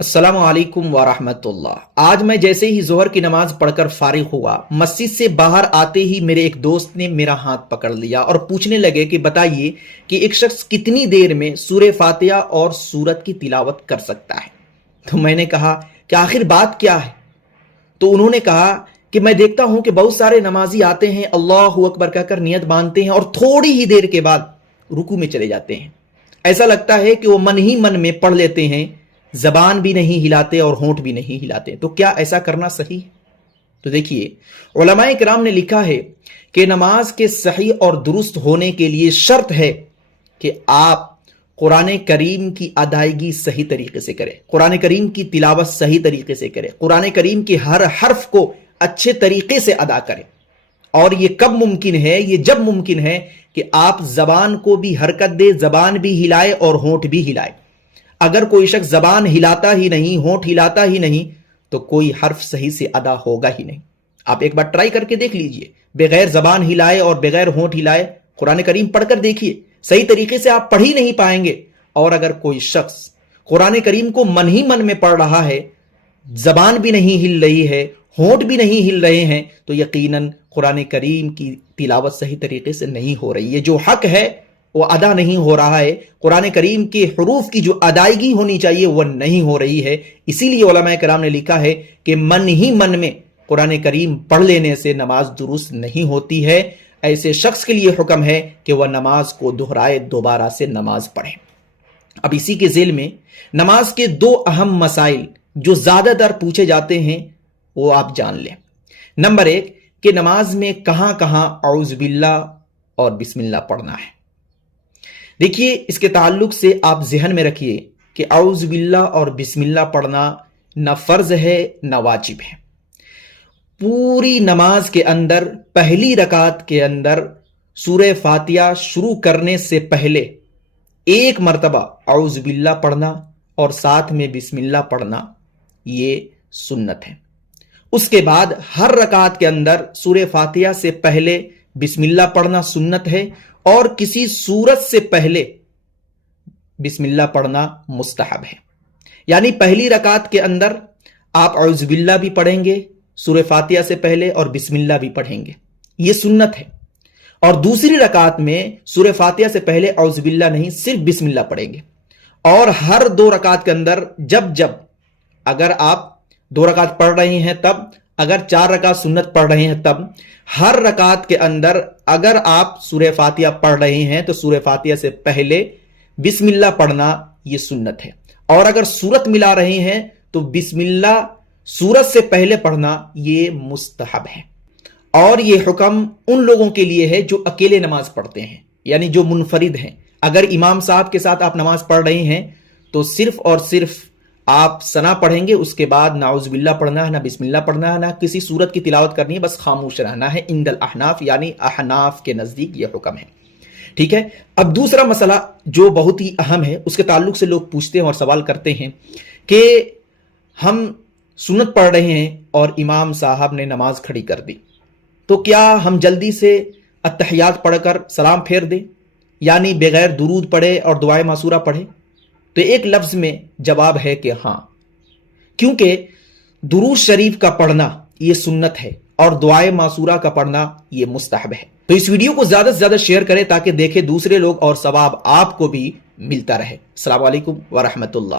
السلام علیکم ورحمۃ اللہ۔ آج میں جیسے ہی ظہر کی نماز پڑھ کر فارغ ہوا، مسجد سے باہر آتے ہی میرے ایک دوست نے میرا ہاتھ پکڑ لیا اور پوچھنے لگے کہ بتائیے کہ ایک شخص کتنی دیر میں سورہ فاتحہ اور سورت کی تلاوت کر سکتا ہے؟ تو میں نے کہا کہ آخر بات کیا ہے؟ تو انہوں نے کہا کہ میں دیکھتا ہوں کہ بہت سارے نمازی آتے ہیں، اللہ اکبر کہہ کر نیت باندھتے ہیں اور تھوڑی ہی دیر کے بعد رکوع میں چلے جاتے ہیں۔ ایسا لگتا ہے کہ وہ من ہی من میں پڑھ لیتے ہیں، زبان بھی نہیں ہلاتے اور ہونٹ بھی نہیں ہلاتے۔ تو کیا ایسا کرنا صحیح ہے؟ تو دیکھیے، علماء کرام نے لکھا ہے کہ نماز کے صحیح اور درست ہونے کے لیے شرط ہے کہ آپ قرآن کریم کی ادائیگی صحیح طریقے سے کریں، قرآن کریم کی تلاوت صحیح طریقے سے کریں، قرآن کریم کے ہر حرف کو اچھے طریقے سے ادا کریں۔ اور یہ کب ممکن ہے؟ یہ جب ممکن ہے کہ آپ زبان کو بھی حرکت دے، زبان بھی ہلائے اور ہونٹ بھی ہلائے۔ اگر کوئی شخص زبان ہلاتا ہی نہیں، ہونٹ ہلاتا ہی نہیں، تو کوئی حرف صحیح سے ادا ہوگا ہی نہیں۔ آپ ایک بار ٹرائی کر کے دیکھ لیجئے، بغیر زبان ہلائے اور بغیر ہونٹ ہلائے قرآن کریم پڑھ کر دیکھیے، صحیح طریقے سے آپ پڑھ ہی نہیں پائیں گے۔ اور اگر کوئی شخص قرآن کریم کو من ہی من میں پڑھ رہا ہے، زبان بھی نہیں ہل رہی ہے، ہونٹ بھی نہیں ہل رہے ہیں، تو یقیناً قرآن کریم کی تلاوت صحیح طریقے سے نہیں ہو رہی ہے۔ جو حق ہے وہ ادا نہیں ہو رہا ہے، قرآن کریم کے حروف کی جو ادائیگی ہونی چاہیے وہ نہیں ہو رہی ہے۔ اسی لیے علماء کرام نے لکھا ہے کہ من ہی من میں قرآن کریم پڑھ لینے سے نماز درست نہیں ہوتی ہے۔ ایسے شخص کے لیے حکم ہے کہ وہ نماز کو دہرائے، دوبارہ سے نماز پڑھے۔ اب اسی کے ذیل میں نماز کے دو اہم مسائل جو زیادہ تر پوچھے جاتے ہیں وہ آپ جان لیں۔ نمبر ایک کہ نماز میں کہاں کہاں اعوذ باللہ اور بسم اللہ پڑھنا ہے۔ دیکھیے، اس کے تعلق سے آپ ذہن میں رکھیے کہ اعوذ باللہ اور بسم اللہ پڑھنا نہ فرض ہے نہ واجب ہے۔ پوری نماز کے اندر پہلی رکعت کے اندر سورہ فاتحہ شروع کرنے سے پہلے ایک مرتبہ اعوذ باللہ پڑھنا اور ساتھ میں بسم اللہ پڑھنا یہ سنت ہے۔ اس کے بعد ہر رکعت کے اندر سورہ فاتحہ سے پہلے بسم اللہ پڑھنا سنت ہے، اور کسی سورت سے پہلے بسم اللہ پڑھنا مستحب ہے۔ یعنی پہلی رکعت کے اندر آپ اعوذ باللہ بھی پڑھیں گے سورہ فاتحہ سے پہلے اور بسم اللہ بھی پڑھیں گے، یہ سنت ہے۔ اور دوسری رکعت میں سورہ فاتحہ سے پہلے اعوذ باللہ نہیں، صرف بسم اللہ پڑھیں گے۔ اور ہر دو رکعت کے اندر جب اگر آپ دو رکعت پڑھ رہے ہیں تب، اگر چار رکعت سنت پڑھ رہے ہیں تب، ہر رکعت کے اندر اگر آپ سورہ فاتحہ پڑھ رہے ہیں تو سورہ فاتحہ سے پہلے بسم اللہ پڑھنا یہ سنت ہے۔ اور اگر سورت ملا رہے ہیں تو بسم اللہ سورت سے پہلے پڑھنا یہ مستحب ہے۔ اور یہ حکم ان لوگوں کے لیے ہے جو اکیلے نماز پڑھتے ہیں، یعنی جو منفرد ہیں۔ اگر امام صاحب کے ساتھ آپ نماز پڑھ رہے ہیں تو صرف اور صرف آپ ثنا پڑھیں گے، اس کے بعد نہ اعوذ باللہ پڑھنا ہے، نہ بسم اللہ پڑھنا ہے، نہ کسی سورت کی تلاوت کرنی ہے، بس خاموش رہنا ہے۔ عند الاحناف یعنی احناف کے نزدیک یہ حکم ہے، ٹھیک ہے۔ اب دوسرا مسئلہ جو بہت ہی اہم ہے، اس کے تعلق سے لوگ پوچھتے ہیں اور سوال کرتے ہیں کہ ہم سنت پڑھ رہے ہیں اور امام صاحب نے نماز کھڑی کر دی، تو کیا ہم جلدی سے اتحیات پڑھ کر سلام پھیر دیں، یعنی بغیر درود پڑھے اور دعائے معصورہ پڑھے؟ تو ایک لفظ میں جواب ہے کہ ہاں، کیونکہ درود شریف کا پڑھنا یہ سنت ہے اور دعائے معصورہ کا پڑھنا یہ مستحب ہے۔ تو اس ویڈیو کو زیادہ سے زیادہ شیئر کریں تاکہ دیکھیں دوسرے لوگ اور ثواب آپ کو بھی ملتا رہے۔ السلام علیکم ورحمۃ اللہ۔